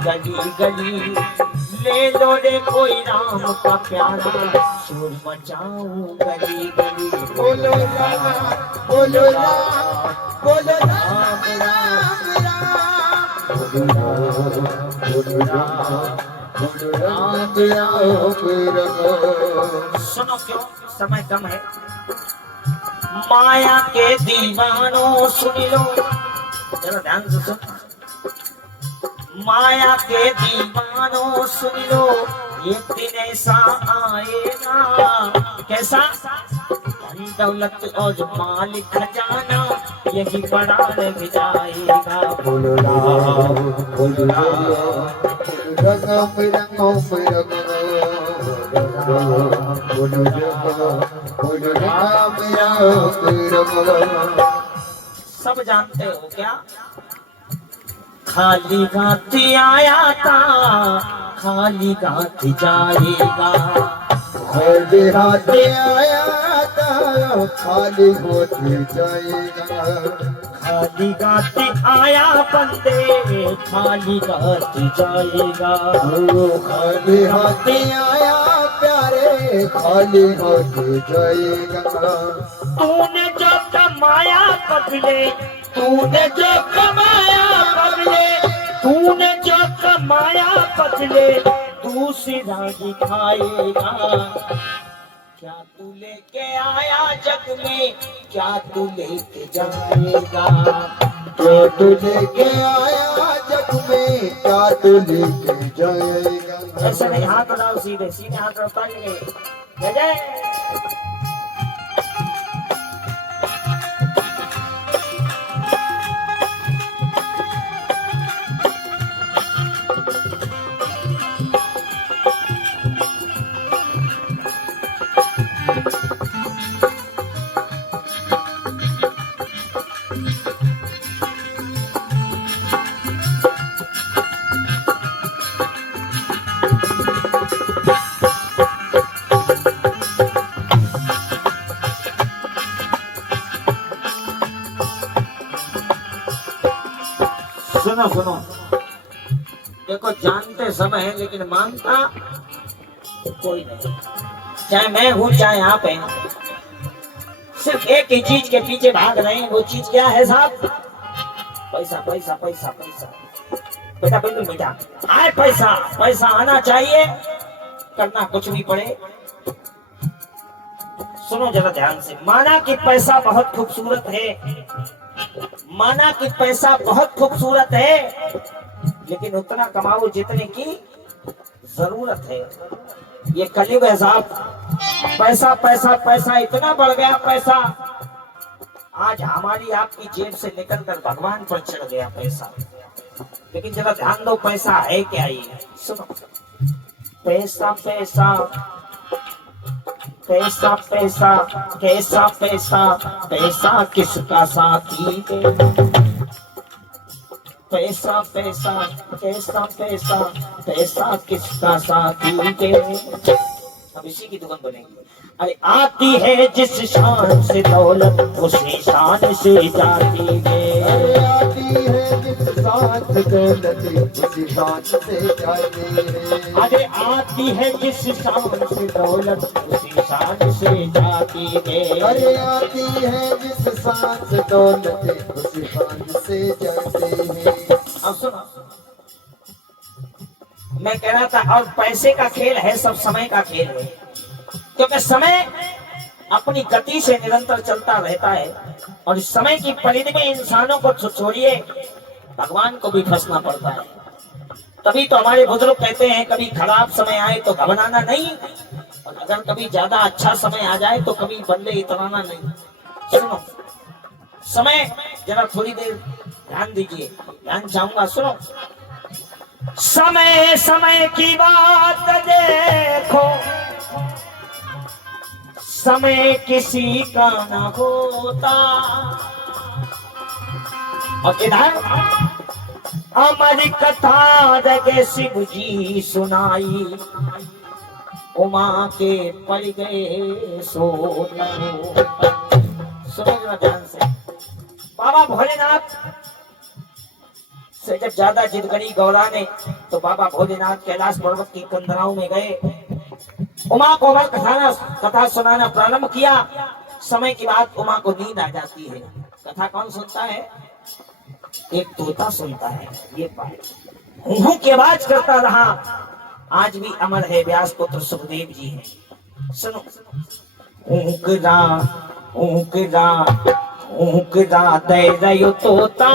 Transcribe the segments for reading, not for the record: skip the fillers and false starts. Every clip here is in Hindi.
गली गली, ले लो रे कोई राम का प्यारा, शोर मचाऊं गली गली। बोलो राम, बोलो राम, बोलो राम राम राम, बोलो राम, बोलो राम, बोलो राम राम राम। सुनो क्यों, समय कम है। माया के दीवानों सुन लो, जरा ध्यान से सुन। माया के दीवानों सुन लो, एक दिन ऐसा आएगा। कैसा? धन दौलत और माल खजाना यही बड़ा लग जाएगा। बोलो राम, बोलो राम, रंग रंगों में रंग, बोलो राम, बोलो राम राम। सब जानते हो क्या? खाली हाथी आया था, खाली हाथी जाएगा। खाली हाथी आया था, खाली हाथी जाएगा। खाली हाथी आया बंदे, खाली हाथी जाएगा। खाली हाथी आया प्यारे, खाली हाथी जाएगा। तूने जो कमाया बदले, तूने जो कमाया बदले, तूने जो कमाया बदले, दूसरा ही खाएगा। क्या तू लेके आया जग में, क्या तू लेके जाएगा। क्या तू लेके आया जग में, क्या तू लेके जाएगा। ऐसे नहीं, हाथ बढ़ाओ, सीधे सीधे हाथ रखा जय जय। सुनो सुनो, देखो जानते सब है लेकिन मानता कोई नहीं। चाहे मैं हूं चाहे आप हैं, सिर्फ एक ही चीज के पीछे भाग रहे हैं। वो चीज क्या है साहब? पैसा पैसा पैसा पैसा। बेटा बिल्कुल बेटा, आए पैसा, पैसा आना चाहिए, करना कुछ भी पड़े। सुनो जरा ध्यान से, माना कि पैसा बहुत खूबसूरत है, माना कि पैसा बहुत खूबसूरत है, लेकिन उतना कमाओ जितने की जरूरत है। ये कलयुग है साहब। पैसा पैसा पैसा इतना बढ़ गया पैसा, आज हमारी आपकी जेब से निकलकर भगवान पर चढ़ गया पैसा। लेकिन जरा ध्यान दो, पैसा है क्या ये? सुनो, पैसा पैसा पैसा पैसा कैसा पैसा, पैसा किसका साथी है। पैसा पैसा कैसा पैसा, पैसा किसका साथी है। अब इसी की दुकान बनेगी। अरे आती है जिस शान से दौलत, उसी शान से जाती है। अरे आती है जिस शान से दौलत, उसी शान से जाती है। अरे आती है जिस शान से दौलत, उसी शान से जाती है। अरे आती है जिस शान से दौलत, उसी शान से जाती है। अब सुनो, मैं कह रहा था, और पैसे का खेल है सब समय का खेल है, क्योंकि समय अपनी गति से निरंतर चलता रहता है। और इस समय की परिधि में इंसानों को छोड़िए, भगवान को भी फंसना पड़ता है। तभी तो हमारे बुजुर्ग कहते हैं, कभी खराब समय आए तो घबराना नहीं, और अगर कभी ज्यादा अच्छा समय आ जाए तो कभी बंदे इतराना नहीं। सुनो, समय जरा थोड़ी देर ध्यान दीजिए, ध्यान चाहूंगा। सुनो, समय समय की बात देखो, समय किसी का न होता। और इधर अमर कथा जगे शिव जी सुनाई, उमा के पड़ गए सो। सुनो जरा ध्यान से, बाबा भोलेनाथ से जब ज्यादा जिद करी गौरा ने तो बाबा भोलेनाथ कैलाश पर्वत की कंदराओं में गए। उमा को कथा सुनाना प्रारंभ किया। समय के बाद उमा को नींद आ जाती है। कथा कौन सुनता है? एक तोता सुनता है। ये बात हूं की आवाज करता रहा, आज भी अमर है। व्यास पुत्र सुखदेव जी हैं। सुनो। ऊंकरा ऊंकरा ऊंकरा दे रयो तोता,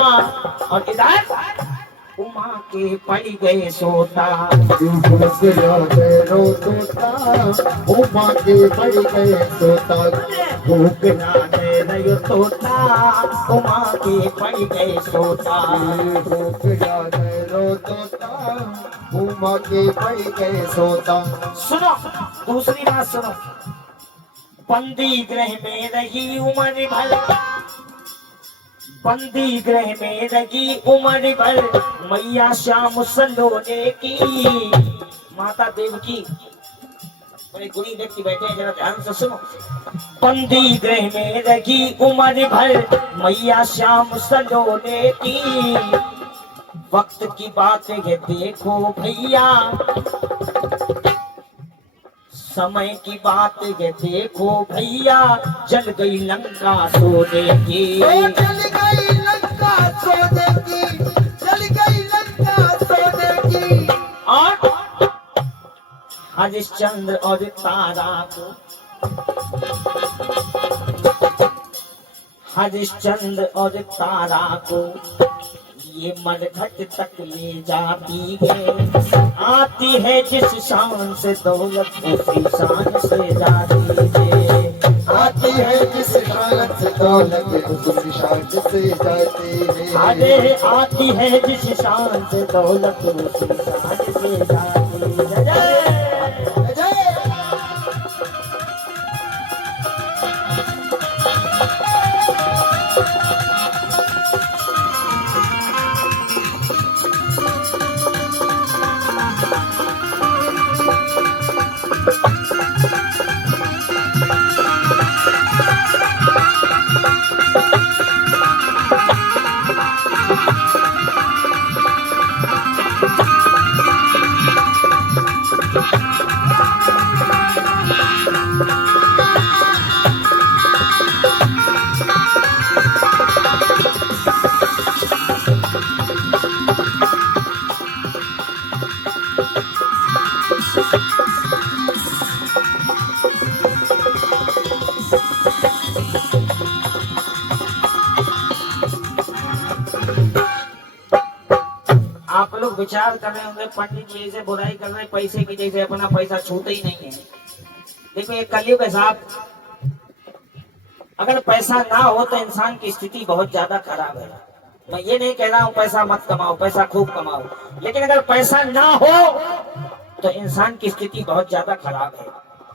और इधर उमा के पड़ गए सोता। ऊंकरा दे रो तोता, उमा के पड़ गए सोता। ऊंकरा दे रयो तोता, उमा के पड़ गए सोता। ऊंकरा दे रो तोता, उमा के पड़ गए सोता। सुनो दूसरी बात सुनो। बंदी गृह में रही उम्र भर, बंदी गृह में रही उम्र भर, मैया श्याम सलोने की। माता देवकी बड़े गुणी व्यक्ति बैठे हैं, जरा ध्यान से सुनो। बंदी गृह में रही उम्र भर, मैया श्याम सलोने की। वक्त की बात है देखो भैया, समय की बात है देखो भैया, जल गई लंका सोने की। जल गई लंका सोने की, जल गई लंका सोने की। और हरिश्चंद्र और तारा को, हरिश्चंद्र और तारा को ये मरघट तक ले जाती है। आती है जिस शान से दौलत उसी शान से जाती है। आती है जिस शान से दौलत उसी शान से जाती है। अरे आती है जिस शान से दौलत उसी शान से जाती है। आप लोग विचार कर रहे होंगे पंडित जी ऐसे बुराई कर रहे हैं, पैसे की जैसे अपना पैसा छूते ही नहीं है। देखो ये कलयुग है साहब, अगर पैसा ना हो तो इंसान की स्थिति बहुत ज्यादा खराब है। मैं ये नहीं कह रहा हूँ पैसा मत कमाओ, पैसा खूब कमाओ, लेकिन अगर पैसा ना हो तो इंसान की स्थिति बहुत ज्यादा खराब है।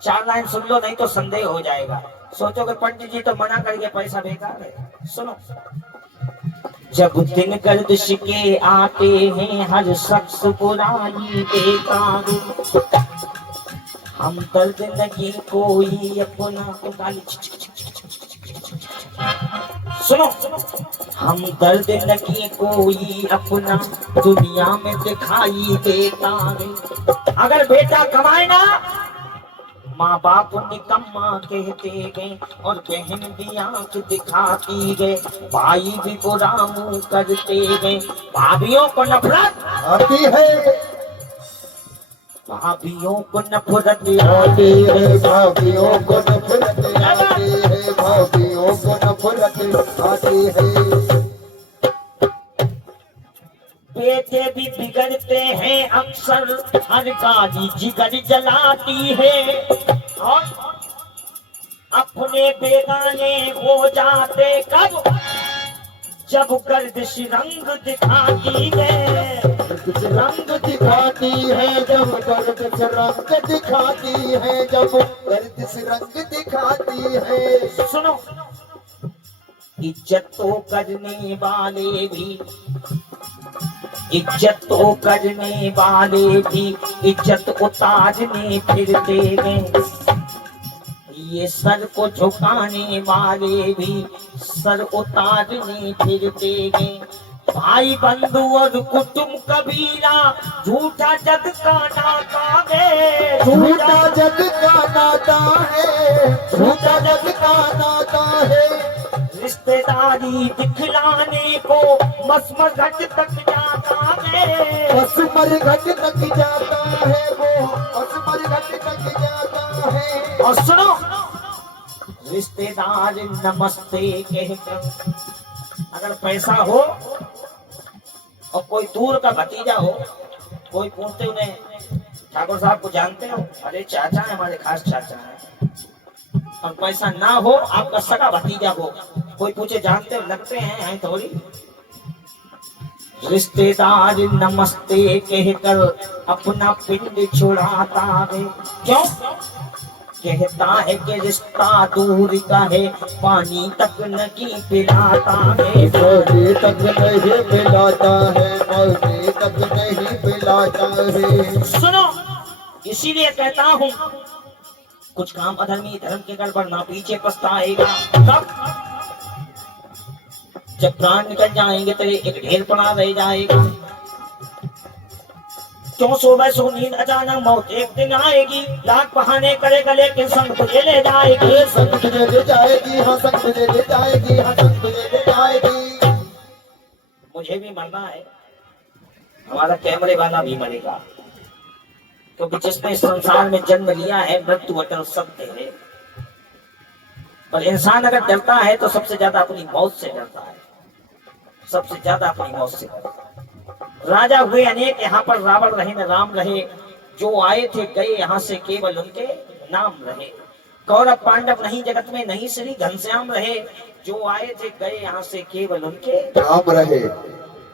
4 लाइन सुन लो नहीं तो संदेह हो जाएगा। सोचोगे पंडित जी तो मना करके पैसा बेकार है। सुनो। जब दिन गर्दिश के आते हैं हर शख्स बुराई बेकार, हम दर्द नहीं कोई अपना। सुनो। हम दर्द नहीं कोई अपना, दुनिया में दिखाई देता है। अगर बेटा कमाए ना, माँ बाप निकम्मा कहते गए और बहन भी आंख दिखाती गए, भाई भी बुरा मुंह करते गए। भाभीियों को नफरत आती है, भाभीियों को नफरत आती है, भाभीियों को नफरत आती है, भाभीियों को नफरत आती है। बेटे भी बिगड़ते हैं अक्सर, हर गाली जिगर जलाती है। और अपने बेगाने हो जाते कब, जब गर्दिश रंग दिखाती है। रंग दिखाती है जब गर्दिश रंग दिखाती है, जब गर्दिश रंग दिखाती है। सुनो। इज्जत तो करने वाले भी, इज्जत तो करने वाले भी इज्जत उतारने फिरते गए। ये सर को झुकाने वाले भी सर उतारने फिरते गए। भाई बंधु और कुटुंब कबीरा, झूठा जग का नाता है, झूठा जग का नाता है, झूठा जग का नाता है। रिश्तेदारी दिखलाने को मसमस घट तक जाता है, मसमर घट तक जाता है वो, मसमर घट तक जाता है। और सुनो, रिश्तेदार नमस्ते कहकर, अगर पैसा हो और कोई दूर का भतीजा हो, कोई पूछते उन्हें ठाकुर साहब को जानते हो, अरे चाचा है, हमारे खास चाचा है। और पैसा ना हो, आपका सगा भतीजा हो, कोई पूछे जानते हो, लगते हैं थोड़ी। रिश्तेदार नमस्ते कहकर अपना पिंड छुड़ाता है, क्यों? कहता है कि रिश्ता दूर का है, पानी तक नहीं पिलाता है, पानी तक नहीं पिलाता है, पानी तक नहीं पिलाता है। सुनो, इसीलिए कहता हूँ, कुछ काम अधर्मी धर्म के गड़बड़ ना, पीछे पछताएगा तब जब प्राण निकल जाएंगे तेरे एक ढेर पड़ा रह जाएगा। क्यों सोबह सो नींद अचानक मौत एक दिन आएगी, लाख बहाने करेगा लेकिन संग तुझे ले जाएगी, संग तुझे ले जाएगी, हाँ संग तुझे ले जाएगी, हाँ संग तुझे ले जाएगी। मुझे भी मरना है, हमारा कैमरे वाला भी मरेगा, क्योंकि जिसने इस संसार में जन्म लिया है मृत्यु अटल सत्य है। पर इंसान अगर डरता है तो सबसे ज्यादा अपनी मौत से डरता है, सबसे ज्यादा अपनी मौत से डरता है। राजा हुए अनेक, यहाँ पर रावण रहे न राम रहे, जो आए थे गए यहाँ से केवल उनके नाम रहे। कौरव पांडव नहीं जगत में, नहीं श्री घनश्याम रहे, जो आए थे गए यहाँ से केवल उनके नाम रहे।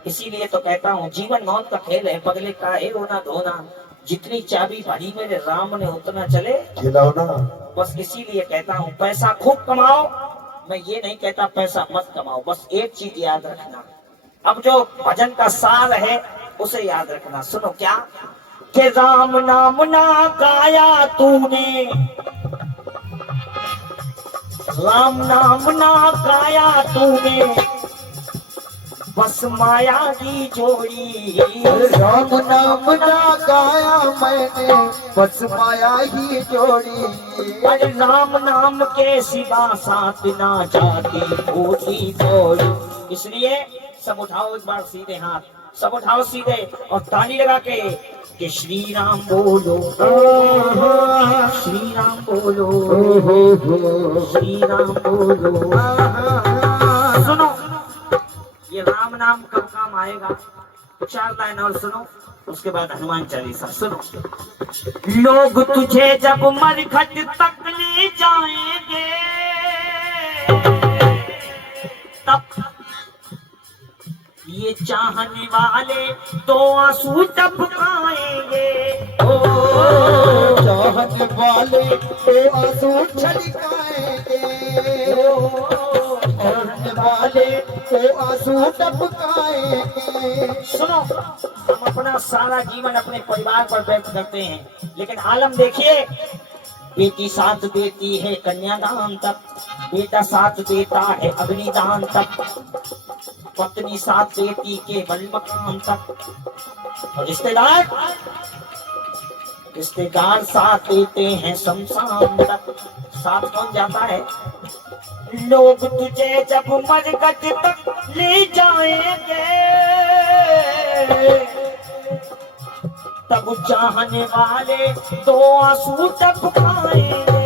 इसीलिए तो कहता हूँ, जीवन मौत का खेल है, पगले का है रोना धोना, जितनी चाबी भरी मेरे राम ने उतना चले खिलौना। बस इसीलिए कहता हूँ, पैसा खूब कमाओ, मैं ये नहीं कहता पैसा मत कमाओ, बस एक चीज याद रखना। अब जो भजन का सार है उसे याद रखना। सुनो क्या, कि राम नाम ना गाया तूने, राम नाम ना गाया तूने, बस माया की जोड़ी। राम नाम ना गाया मैंने, बस माया ही जोड़ी। अरे राम नाम के सिवा साथ ना जाती भूती जोड़ी। इसलिए सब उठाओ एक बार सीधे हाथ, सब उठाओ सीधे और ताली लगा के कि श्री राम बोलो, श्री राम बोलो, श्री राम बोलो। सुनो, ये राम नाम कब काम आएगा? 4 लाइन और सुनो, उसके बाद हनुमान चालीसा सुनो। लोग तुझे जब मरघट तक ले जाएंगे, तब ये चाहने वाले तो आंसू टपकाएंगे। ओ चाहने वाले तो आंसू छलकाएंगे, चाहने वाले तो आंसू टपकाएंगे। सुनो, हम अपना सारा जीवन अपने परिवार पर व्यक्त करते हैं, लेकिन आलम देखिए, बेटी साथ देती है कन्यादान तक, बेटा साथ देता है अग्निदान तक, पत्नी साथ देती केवल मकान तक, और रिश्तेदार रिश्तेदार साथ देते हैं शमशान तक। साथ कौन जाता है? लोग तुझे जब मरघट तक ले जाएंगे, तब चाहने वाले तो आंसू टपकाएंगे।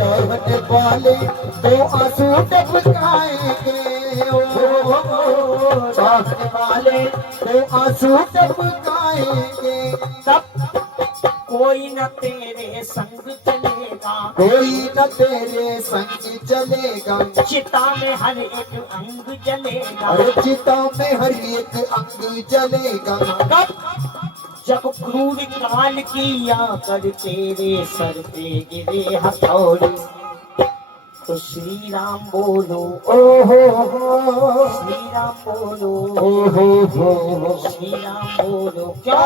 चाहने वाले तो आंसू टपकाएंगे, चाहने वाले तो आंसू टपकाएंगे। तब कोई न तेरे संग चलेगा, कोई न तेरे संग चलेगा, चिता में हर एक अंग जलेगा। अरे चिता में हर एक अंग जलेगा। कब? जब क्रूर काल की आकर तेरे सर पे गिरे हथौड़ी, तो श्री राम बोलो, ओ हो, श्री राम बोलो, ओ हो, श्री राम बोलो। क्या?